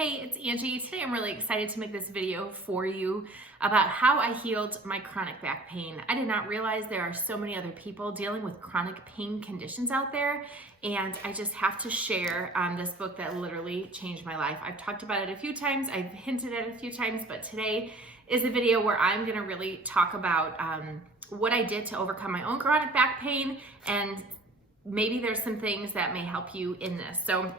Hey, it's Angie. Today I'm really excited to make this video for you about how I healed my chronic back pain. I did not realize there are so many other people dealing with chronic pain conditions out there, and I just have to share this book that literally changed my life. I've talked about it a few times, I've hinted at it a few times, but today is a video where I'm gonna really talk about what I did to overcome my own chronic back pain, and maybe there's some things that may help you in this. So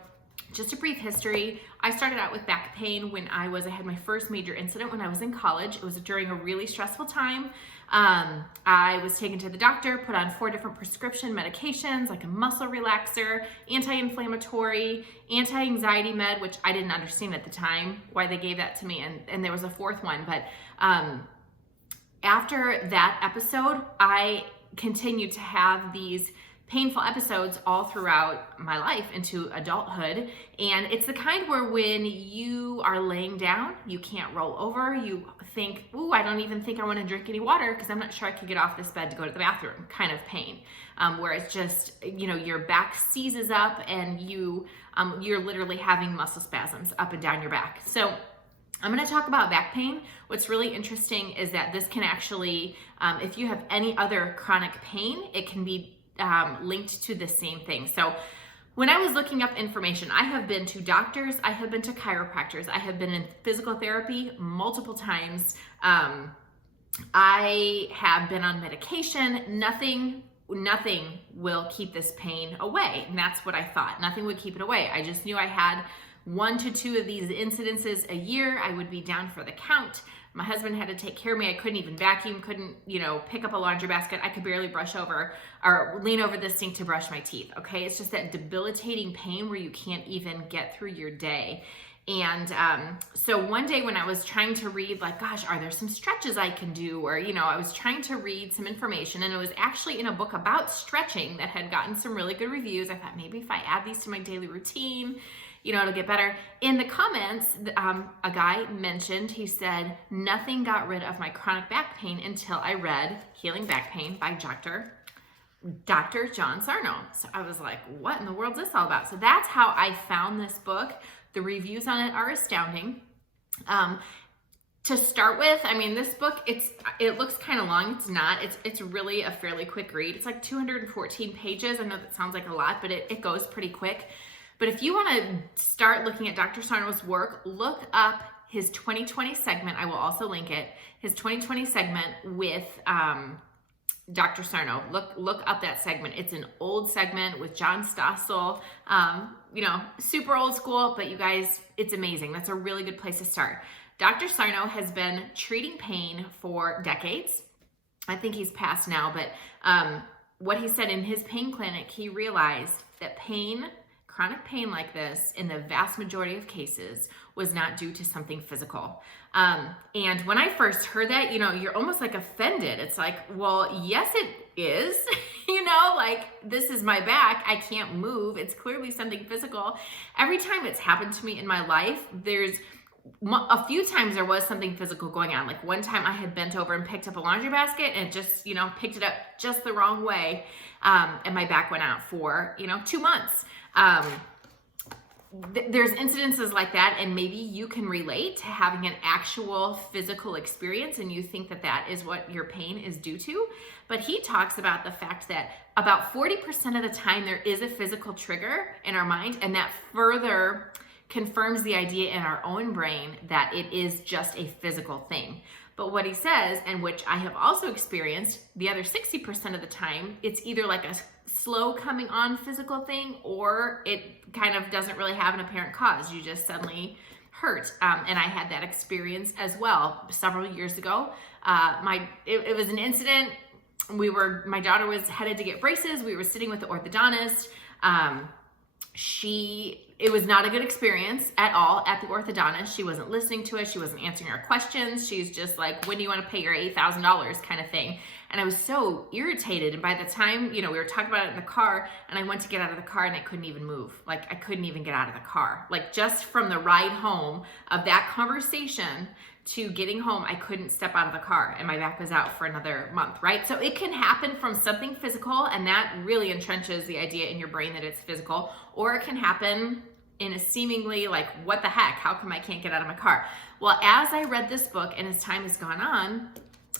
just a brief history. I started out with back pain when I had my first major incident when I was in college. It was during a really stressful time. I was taken to the doctor, put on 4 different prescription medications, like a muscle relaxer, anti-inflammatory, anti-anxiety med, which I didn't understand at the time why they gave that to me, and there was a 4th one. But after that episode, I continued to have these painful episodes all throughout my life into adulthood. And it's the kind where when you are laying down, you can't roll over, you think, ooh, I don't even think I want to drink any water because I'm not sure I could get off this bed to go to the bathroom kind of pain. Where it's just, your back seizes up and you're literally having muscle spasms up and down your back. So I'm going to talk about back pain. What's really interesting is that this can actually, if you have any other chronic pain, it can be linked to the same thing. So when I was looking up information, I have been to doctors, I have been to chiropractors, I have been in physical therapy multiple times. I have been on medication. Nothing will keep this pain away. And that's what I thought. Nothing would keep it away. I just knew I had 1 to 2 of these incidences a year. I would be down for the count. My husband had to take care of me. I couldn't even vacuum, couldn't, pick up a laundry basket. I could barely brush over or lean over the sink to brush my teeth, okay? It's just that debilitating pain where you can't even get through your day. And so one day when I was trying to read, like, gosh, are there some stretches I can do? Or, I was trying to read some information, and it was actually in a book about stretching that had gotten some really good reviews. I thought maybe if I add these to my daily routine, it'll get better. In the comments, a guy mentioned, he said, nothing got rid of my chronic back pain until I read Healing Back Pain by Dr. John Sarno. So I was like, what in the world is this all about? So that's how I found this book. The reviews on it are astounding. To start with, this book, it looks kind of long. It's not. It's really a fairly quick read. It's like 214 pages. I know that sounds like a lot, but it goes pretty quick. But if you want to start looking at Dr. Sarno's work, look up his 2020 segment. I will also link it. His 2020 segment with Dr. Sarno. Look up that segment. It's an old segment with John Stossel. Super old school, but you guys, it's amazing. That's a really good place to start. Dr. Sarno has been treating pain for decades. I think he's passed now, but what he said in his pain clinic, he realized that chronic pain like this, in the vast majority of cases, was not due to something physical. And when I first heard that, you're almost like offended. It's like, well, yes, it is. This is my back. I can't move. It's clearly something physical. Every time it's happened to me in my life, there's a few times there was something physical going on. Like one time I had bent over and picked up a laundry basket and just, picked it up just the wrong way. And my back went out for, 2 months. There's incidences like that, and maybe you can relate to having an actual physical experience and you think that is what your pain is due to. But he talks about the fact that about 40% of the time there is a physical trigger in our mind, and that further confirms the idea in our own brain that it is just a physical thing. But what he says, and which I have also experienced, the other 60% of the time, it's either like a slow coming on physical thing, or it kind of doesn't really have an apparent cause. You just suddenly hurt. And I had that experience as well several years ago. It was an incident. My daughter was headed to get braces. We were sitting with the orthodontist. It was not a good experience at all at the orthodontist. She wasn't listening to us. She wasn't answering our questions. She's just like, when do you want to pay your $8,000 kind of thing? And I was so irritated. And by the time, we were talking about it in the car, and I went to get out of the car and I couldn't even move. Like, I couldn't even get out of the car. Like, just from the ride home of that conversation to getting home, I couldn't step out of the car, and my back was out for another month, right? So it can happen from something physical, and that really entrenches the idea in your brain that it's physical, or it can happen in a seemingly like, what the heck, how come I can't get out of my car? Well, as I read this book and as time has gone on,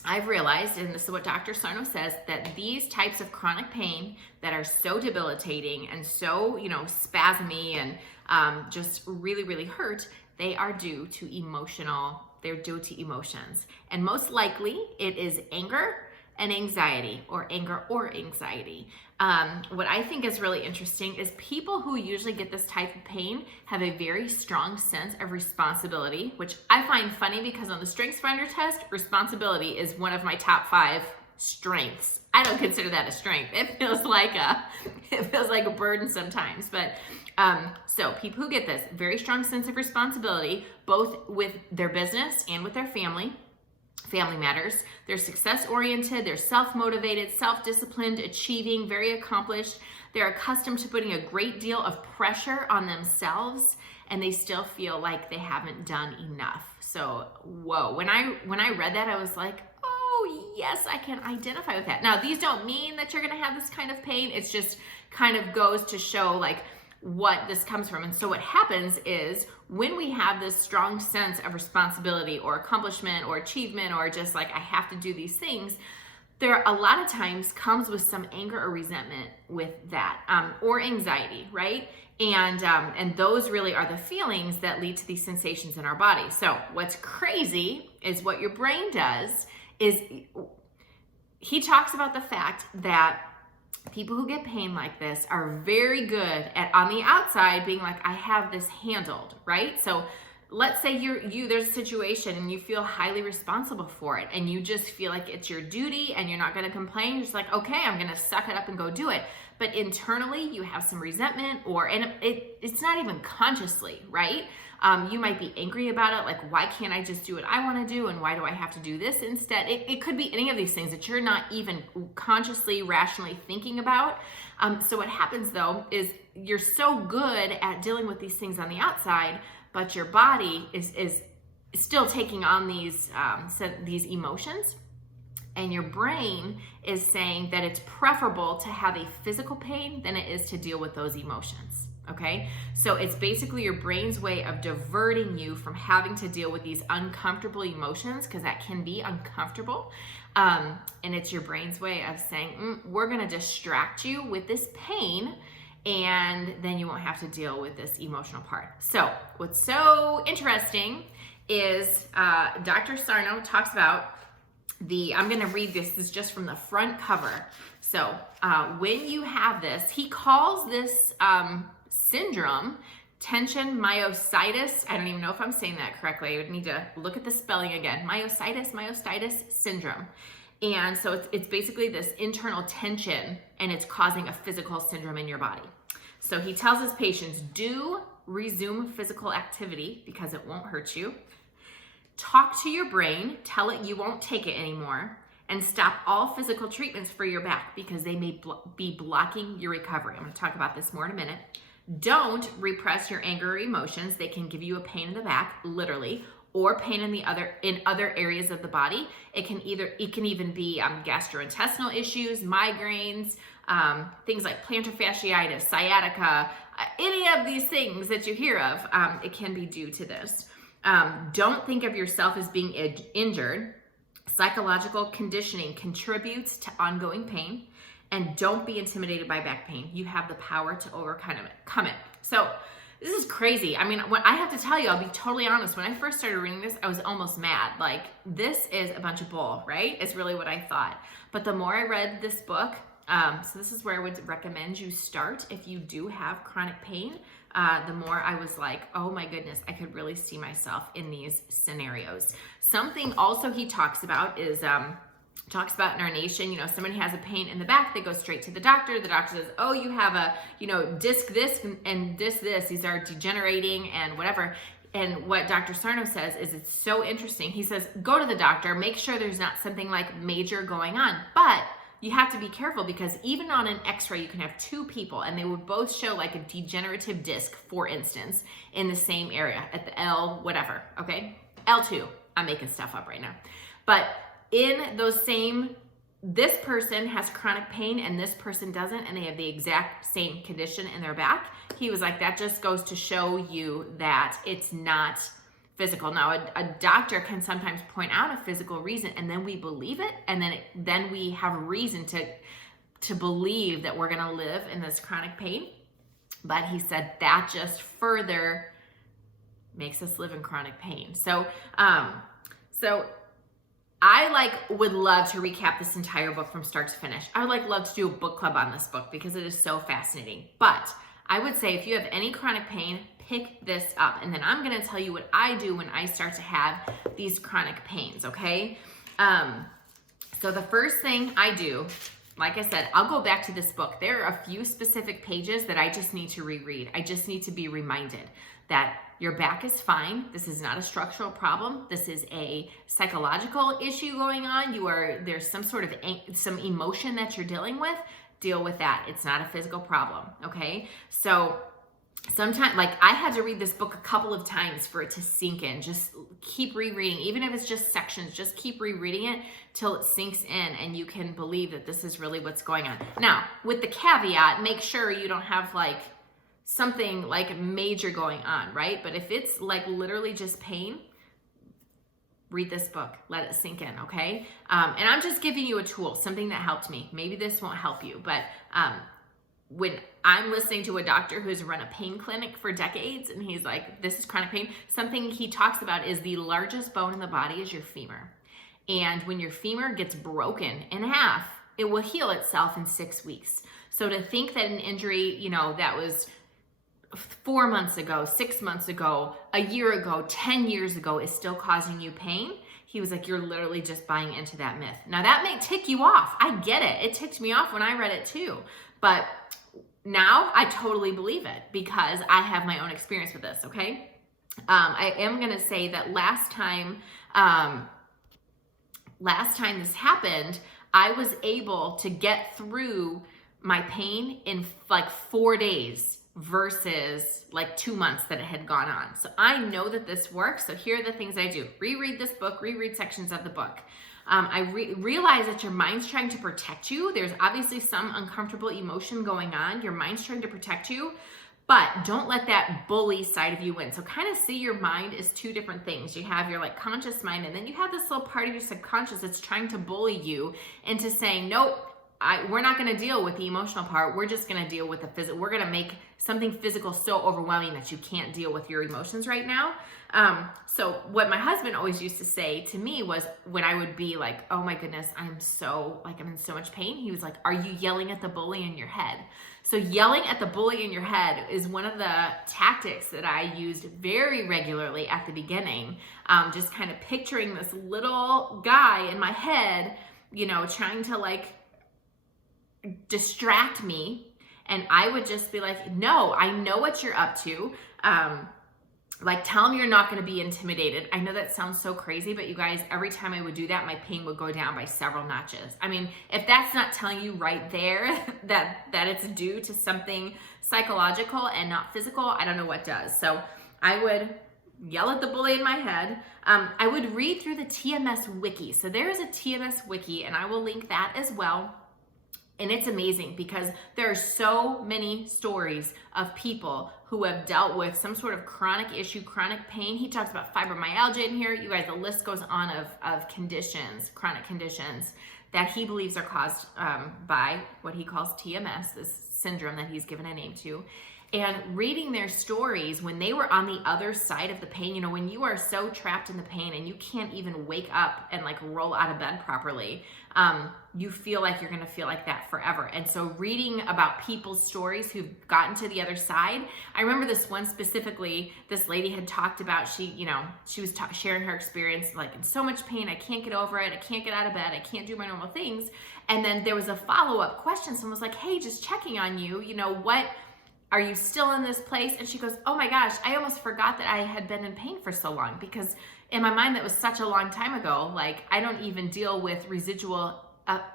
I've realized, and this is what Dr. Sarno says, that these types of chronic pain that are so debilitating and so, spasmy and just really, really hurt, they are due to emotions. And most likely it is anger and anxiety, or anger or anxiety. What I think is really interesting is people who usually get this type of pain have a very strong sense of responsibility, which I find funny because on the Strengths Finder test, responsibility is one of my top 5 strengths. I don't consider that a strength. It feels like a burden sometimes. But so people who get this very strong sense of responsibility, both with their business and with their family matters. They're success-oriented, they're self-motivated, self-disciplined, achieving, very accomplished. They're accustomed to putting a great deal of pressure on themselves, and they still feel like they haven't done enough. So, whoa, when I read that, I was like, oh, yes, I can identify with that. Now, these don't mean that you're gonna have this kind of pain. It's just kind of goes to show like what this comes from. And so what happens is when we have this strong sense of responsibility or accomplishment or achievement, or just like, I have to do these things, there a lot of times comes with some anger or resentment with that, or anxiety, right? And those really are the feelings that lead to these sensations in our body. So what's crazy is what your brain does is, he talks about the fact that people who get pain like this are very good at, on the outside, being like, I have this handled, right? So let's say there's a situation and you feel highly responsible for it, and you just feel like it's your duty and you're not going to complain. You're just like, okay, I'm going to suck it up and go do it. But internally you have some resentment, and it's not even consciously, right? You might be angry about it, like, why can't I just do what I want to do, and why do I have to do this instead? It could be any of these things that you're not even consciously, rationally thinking about. So what happens though is you're so good at dealing with these things on the outside, but your body is still taking on these emotions. And your brain is saying that it's preferable to have a physical pain than it is to deal with those emotions. Okay, so it's basically your brain's way of diverting you from having to deal with these uncomfortable emotions, because that can be uncomfortable. And it's your brain's way of saying, we're going to distract you with this pain, and then you won't have to deal with this emotional part. So what's so interesting is Dr. Sarno talks about I'm going to read this. This is just from the front cover. So when you have this, he calls this syndrome tension myositis. I don't even know if I'm saying that correctly. I would need to look at the spelling again. Myositis syndrome. And so it's basically this internal tension, and it's causing a physical syndrome in your body. So he tells his patients, do resume physical activity because it won't hurt you. Talk to your brain, tell it you won't take it anymore, and stop all physical treatments for your back because they may be blocking your recovery. I'm going to talk about this more in a minute. Don't repress your anger or emotions. They can give you a pain in the back, literally, or pain in other areas of the body. It can even be gastrointestinal issues, migraines, things like plantar fasciitis, sciatica, any of these things that you hear of. It can be due to this. Don't think of yourself as being injured. Psychological conditioning contributes to ongoing pain, and don't be intimidated by back pain. You have the power to overcome it. So this is crazy. I mean, what I have to tell you, I'll be totally honest. When I first started reading this, I was almost mad. Like, this is a bunch of bull, right? It's really what I thought. But the more I read this book, so this is where I would recommend you start if you do have chronic pain. The more I was like, oh my goodness, I could really see myself in these scenarios. Something also he talks about is, talks about in our nation, somebody has a pain in the back, they go straight to the doctor. The doctor says, oh, you have a, disc this and disc this. These are degenerating and whatever. And what Dr. Sarno says is, it's so interesting. He says, go to the doctor, make sure there's not something like major going on. But you have to be careful, because even on an x-ray, you can have two people and they would both show like a degenerative disc, for instance, in the same area at the L, whatever, okay? L2, I'm making stuff up right now. But in those same this person has chronic pain and this person doesn't, and they have the exact same condition in their back. He was like, that just goes to show you that it's not physical. Now, a doctor can sometimes point out a physical reason, and then we believe it, and then we have reason to believe that we're going to live in this chronic pain. But he said that just further makes us live in chronic pain. So I would love to recap this entire book from start to finish. I would love to do a book club on this book because it is so fascinating. But I would say if you have any chronic pain, pick this up. And then I'm going to tell you what I do when I start to have these chronic pains, okay? So the first thing I do, like I said, I'll go back to this book. There are a few specific pages that I just need to reread. I just need to be reminded that your back is fine. This is not a structural problem. This is a psychological issue going on. There's some sort of some emotion that you're dealing with. Deal with that. It's not a physical problem, okay? So sometimes, I had to read this book a couple of times for it to sink in. Just keep rereading, even if it's just sections, just keep rereading it till it sinks in and you can believe that this is really what's going on. Now, with the caveat, make sure you don't have something major going on, right? But if it's literally just pain, read this book, let it sink in, okay? And I'm just giving you a tool, something that helped me. Maybe this won't help you, but when I'm listening to a doctor who's run a pain clinic for decades and he's like, this is chronic pain, something he talks about is the largest bone in the body is your femur. And when your femur gets broken in half, it will heal itself in 6 weeks. So to think that an injury, that was 4 months ago, 6 months ago, a year ago, 10 years ago is still causing you pain, he was like, you're literally just buying into that myth. Now that may tick you off. I get it. It ticked me off when I read it too. But now I totally believe it because I have my own experience with this, okay? I am going to say that last time this happened, I was able to get through my pain in 4 days versus 2 months that it had gone on. So I know that this works. So here are the things I do. Reread this book, reread sections of the book. I realize that your mind's trying to protect you. There's obviously some uncomfortable emotion going on. Your mind's trying to protect you, but don't let that bully side of you win. So kind of see your mind as two different things. You have your conscious mind, and then you have this little part of your subconscious that's trying to bully you into saying, nope, we're not going to deal with the emotional part. We're just going to deal with the physical. We're going to make something physical so overwhelming that you can't deal with your emotions right now. So what my husband always used to say to me was when I would be like, oh my goodness, I'm in so much pain. He was like, are you yelling at the bully in your head? So yelling at the bully in your head is one of the tactics that I used very regularly at the beginning. Just kind of picturing this little guy in my head, trying to distract me, and I would just be like, no, I know what you're up to. Tell him you're not going to be intimidated. I know that sounds so crazy, but you guys, every time I would do that, my pain would go down by several notches. I mean, if that's not telling you right there that it's due to something psychological and not physical, I don't know what does. So I would yell at the bully in my head. I would read through the TMS wiki. So there is a TMS wiki, and I will link that as well. And it's amazing because there are so many stories of people who have dealt with some sort of chronic issue, chronic pain. He talks about fibromyalgia in here. You guys, the list goes on of conditions, chronic conditions that he believes are caused by what he calls TMS, this syndrome that he's given a name to. And reading their stories when they were on the other side of the pain, when you are so trapped in the pain and you can't even wake up and roll out of bed properly, you feel like you're going to feel like that forever. And so reading about people's stories who've gotten to the other side, I remember this one specifically, this lady had talked about, she was sharing her experience, in so much pain, I can't get over it, I can't get out of bed, I can't do my normal things. And then there was a follow-up question. Someone was like, hey, just checking on you, what, are you still in this place? And she goes, oh my gosh, I almost forgot that I had been in pain for so long, because in my mind, that was such a long time ago. I don't even deal with residual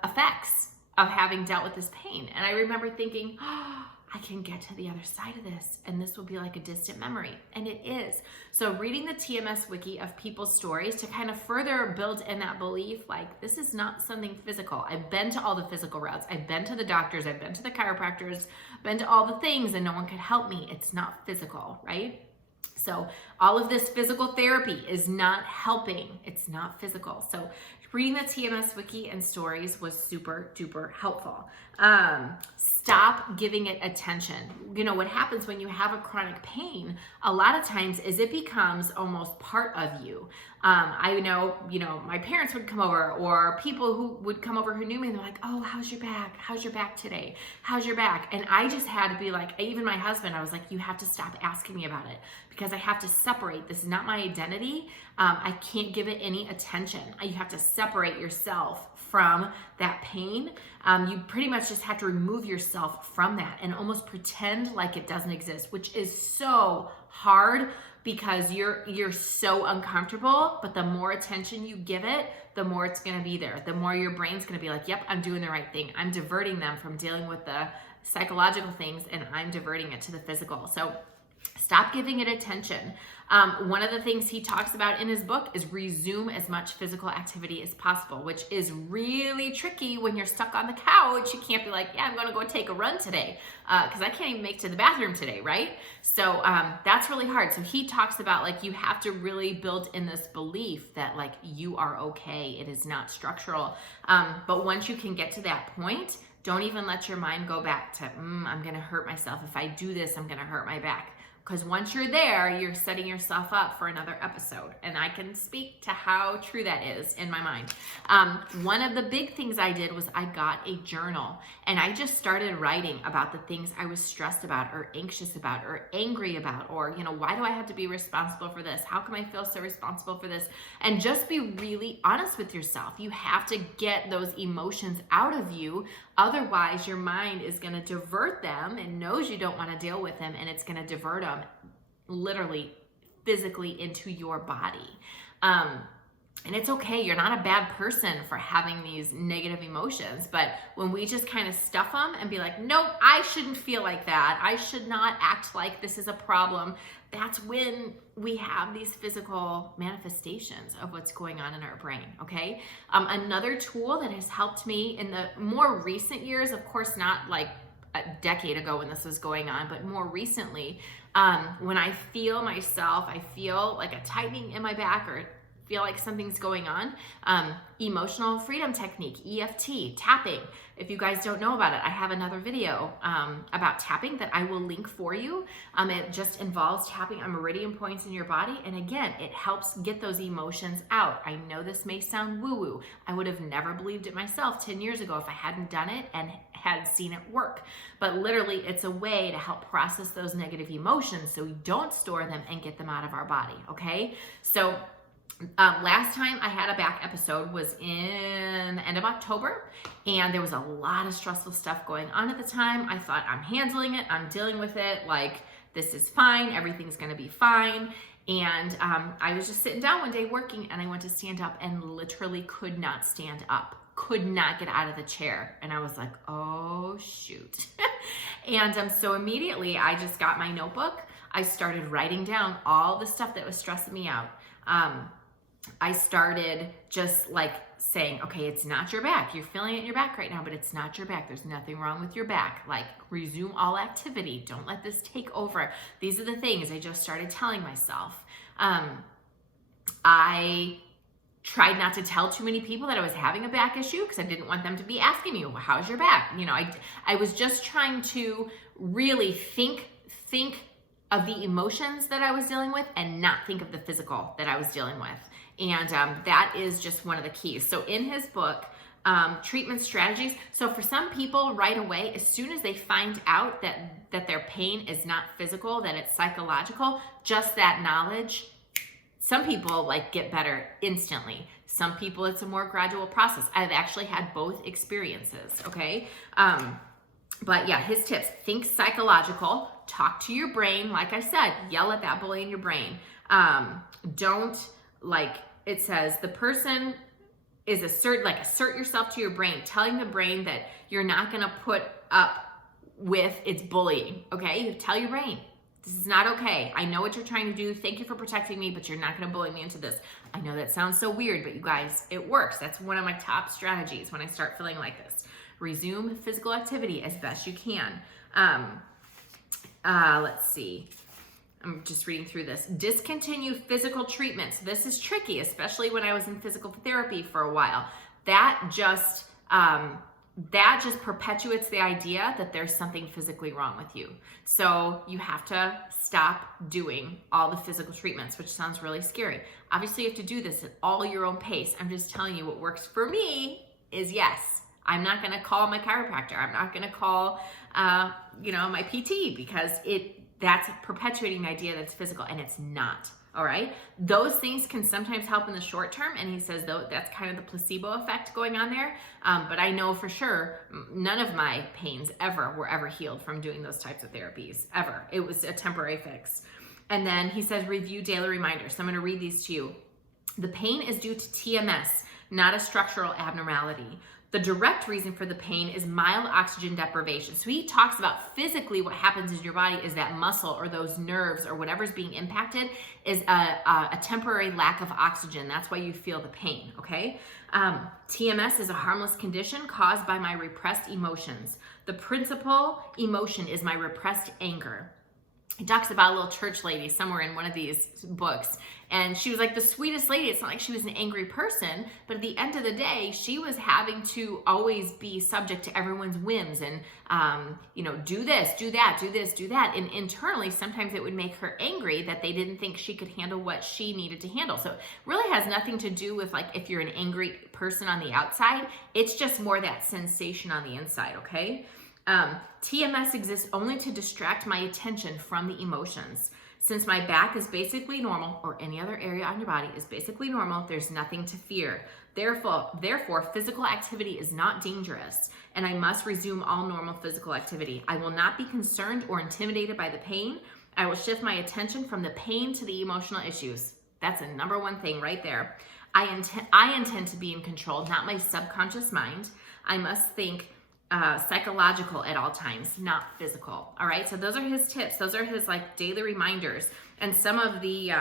effects of having dealt with this pain. And I remember thinking, oh, I can get to the other side of this, and this will be like a distant memory. And it is. So reading the TMS wiki of people's stories to kind of further build in that belief, like, this is not something physical. I've been to all the physical routes. I've been to the doctors. I've been to the chiropractors, been to all the things, and no one could help me. It's not physical, right? So all of this physical therapy is not helping. It's not physical. So reading the TMS wiki and stories was super duper helpful. Stop giving it attention. You know, what happens when you have a chronic pain, a lot of times is it becomes almost part of you. I know, you know, my parents would come over, or people who would come over who knew me, and they're like, oh, how's your back? How's your back today? How's your back? And I just had to be like, even my husband, I was like, you have to stop asking me about it, because I have to separate. This is not my identity. I can't give it any attention. You have to separate yourself from that pain. You pretty much just have to remove yourself from that and almost pretend like it doesn't exist, which is so hard because you're so uncomfortable. But the more attention you give it, the more it's going to be there. The more your brain's going to be like, yep, I'm doing the right thing. I'm diverting them from dealing with the psychological things, and I'm diverting it to the physical. So stop giving it attention. One of the things he talks about in his book is resume as much physical activity as possible, which is really tricky when you're stuck on the couch. You can't be like, yeah, I'm going to go take a run today because I can't even make it to the bathroom today, right? So that's really hard. So he talks about, like, you have to really build in this belief that, like, you are okay. It is not structural. But once you can get to that point, don't even let your mind go back to, I'm going to hurt myself. If I do this, I'm going to hurt my back. Because once you're there, you're setting yourself up for another episode. And I can speak to how true that is in my mind. One of the big things I did was I got a journal. And I just started writing about the things I was stressed about or anxious about or angry about. Or, you know, why do I have to be responsible for this? How come I feel so responsible for this? And just be really honest with yourself. You have to get those emotions out of you. Otherwise, your mind is going to divert them and knows you don't want to deal with them, and it's going to divert them literally, physically into your body. And it's okay. You're not a bad person for having these negative emotions. But when we just kind of stuff them and be like, nope, I shouldn't feel like that. I should not act like this is a problem. That's when we have these physical manifestations of what's going on in our brain, okay? Another tool that has helped me in the more recent years, of course, not like a decade ago when this was going on, but more recently, when I feel myself, I feel like a tightening in my back or feel like something's going on, emotional freedom technique, EFT, tapping. If you guys don't know about it, I have another video about tapping that I will link for you. It just involves tapping on meridian points in your body. And again, it helps get those emotions out. I know this may sound woo-woo. I would have never believed it myself 10 years ago if I hadn't done it and had seen it work. But literally, it's a way to help process those negative emotions so we don't store them and get them out of our body, okay? So last time I had a back episode was in the end of October, and there was a lot of stressful stuff going on at the time. I thought, I'm handling it, I'm dealing with it, like, this is fine, everything's gonna be fine. And I was just sitting down one day working, and I went to stand up and literally could not stand up, could not get out of the chair. And I was like, oh shoot. And so immediately I just got my notebook. I started writing down all the stuff that was stressing me out. I started just like saying, okay, it's not your back. You're feeling it in your back right now, but it's not your back. There's nothing wrong with your back. Like, resume all activity. Don't let this take over. These are the things I just started telling myself. I tried not to tell too many people that I was having a back issue because I didn't want them to be asking me, well, how's your back? You know, I was just trying to really think of the emotions that I was dealing with and not think of the physical that I was dealing with. And that is just one of the keys. So in his book, Treatment Strategies, so for some people right away, as soon as they find out that their pain is not physical, that it's psychological, just that knowledge, some people like get better instantly. Some people it's a more gradual process. I've actually had both experiences, okay? But yeah, his tips, think psychological, talk to your brain. Like I said, yell at that bully in your brain. Don't, like it says, the person is assert yourself to your brain, telling the brain that you're not going to put up with its bullying, okay? You tell your brain, this is not okay. I know what you're trying to do. Thank you for protecting me, but you're not gonna bully me into this. I know that sounds so weird, but you guys, it works. That's one of my top strategies when I start feeling like this. Resume physical activity as best you can. Let's see. I'm just reading through this. Discontinue physical treatments. This is tricky, especially when I was in physical therapy for a while. That just perpetuates the idea that there's something physically wrong with you. So you have to stop doing all the physical treatments, which sounds really scary. Obviously, you have to do this at all your own pace. I'm just telling you what works for me is yes. I'm not going to call my chiropractor. I'm not going to call, my PT, because that's perpetuating the idea that it's physical, and it's not. All right. Those things can sometimes help in the short term. And he says, though, that's kind of the placebo effect going on there. But I know for sure none of my pains were ever healed from doing those types of therapies, ever. It was a temporary fix. And then he says, review daily reminders. So I'm going to read these to you. The pain is due to TMS, not a structural abnormality. The direct reason for the pain is mild oxygen deprivation. So he talks about physically what happens in your body is that muscle or those nerves or whatever's being impacted is a temporary lack of oxygen. That's why you feel the pain, okay? TMS is a harmless condition caused by my repressed emotions. The principal emotion is my repressed anger. He talks about a little church lady somewhere in one of these books, and she was like the sweetest lady. It's not like she was an angry person, but at the end of the day, she was having to always be subject to everyone's whims and, do this, do that, do this, do that. And internally, sometimes it would make her angry that they didn't think she could handle what she needed to handle. So it really has nothing to do with like if you're an angry person on the outside, it's just more that sensation on the inside, okay? TMS exists only to distract my attention from the emotions. Since my back is basically normal, or any other area on your body is basically normal, there's nothing to fear. Therefore, physical activity is not dangerous, and I must resume all normal physical activity. I will not be concerned or intimidated by the pain. I will shift my attention from the pain to the emotional issues. That's a number one thing right there. I intend to be in control, not my subconscious mind. I must think psychological at all times, not physical. All right. So those are his tips. Those are his like daily reminders, and some of the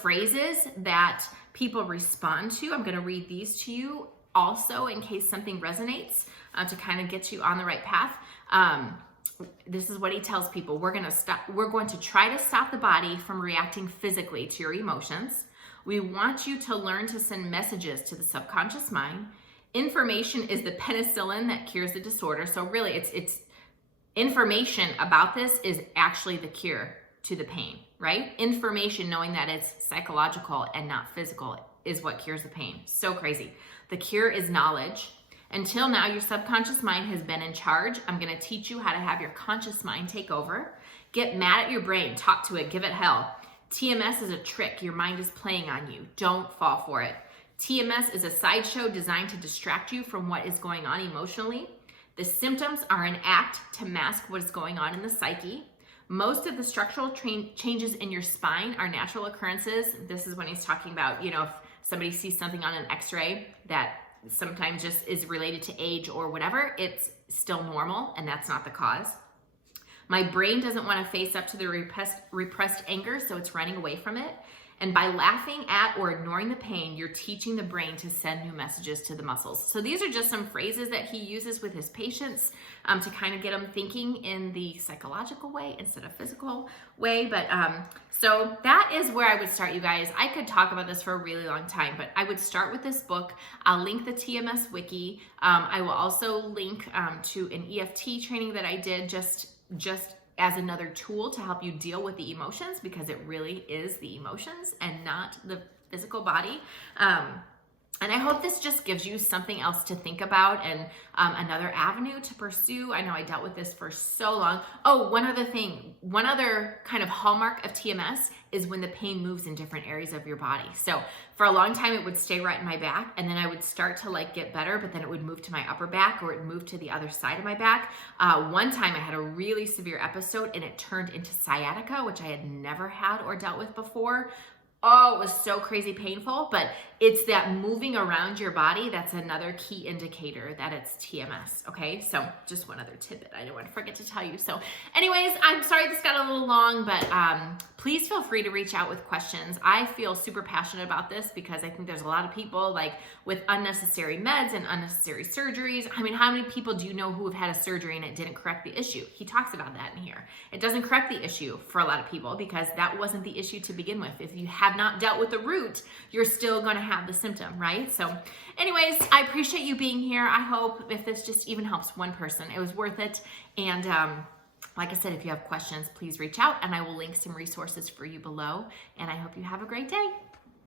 phrases that people respond to. I'm going to read these to you also in case something resonates to kind of get you on the right path. This is what he tells people. We're going to try to stop the body from reacting physically to your emotions. We want you to learn to send messages to the subconscious mind. Information is the penicillin that cures the disorder. So really it's information about this is actually the cure to the pain, right? Information, knowing that it's psychological and not physical, is what cures the pain. So crazy. The cure is knowledge. Until now, your subconscious mind has been in charge. I'm going to teach you how to have your conscious mind take over. Get mad at your brain. Talk to it. Give it hell. TMS is a trick your mind is playing on you. Don't fall for it. TMS is a sideshow designed to distract you from what is going on emotionally. The symptoms are an act to mask what is going on in the psyche. Most of the structural changes in your spine are natural occurrences. This is when he's talking about, if somebody sees something on an x-ray that sometimes just is related to age or whatever, it's still normal, and that's not the cause. My brain doesn't want to face up to the repressed anger, so it's running away from it. And by laughing at or ignoring the pain, you're teaching the brain to send new messages to the muscles. So these are just some phrases that he uses with his patients to kind of get them thinking in the psychological way instead of physical way. But so that is where I would start, you guys. I could talk about this for a really long time, but I would start with this book. I'll link the TMS wiki. I will also link to an EFT training that I did just as another tool to help you deal with the emotions, because it really is the emotions and not the physical body. And I hope this just gives you something else to think about and another avenue to pursue. I know I dealt with this for so long. Oh, one other thing, one other kind of hallmark of TMS is when the pain moves in different areas of your body. So for a long time, it would stay right in my back, and then I would start to like get better, but then it would move to my upper back, or it moved to the other side of my back. One time I had a really severe episode and it turned into sciatica, which I had never had or dealt with before. Oh, it was so crazy painful, but it's that moving around your body that's another key indicator that it's TMS, okay? So just one other tidbit I didn't want to forget to tell you. So anyways, I'm sorry this got a little long, but please feel free to reach out with questions. I feel super passionate about this because I think there's a lot of people like with unnecessary meds and unnecessary surgeries. I mean, how many people do you know who have had a surgery and it didn't correct the issue? He talks about that in here. It doesn't correct the issue for a lot of people because that wasn't the issue to begin with. If you have not dealt with the root, you're still going to have the symptom, right? So anyways, I appreciate you being here. I hope if this just even helps one person, it was worth it. And like I said, if you have questions, please reach out and I will link some resources for you below. And I hope you have a great day.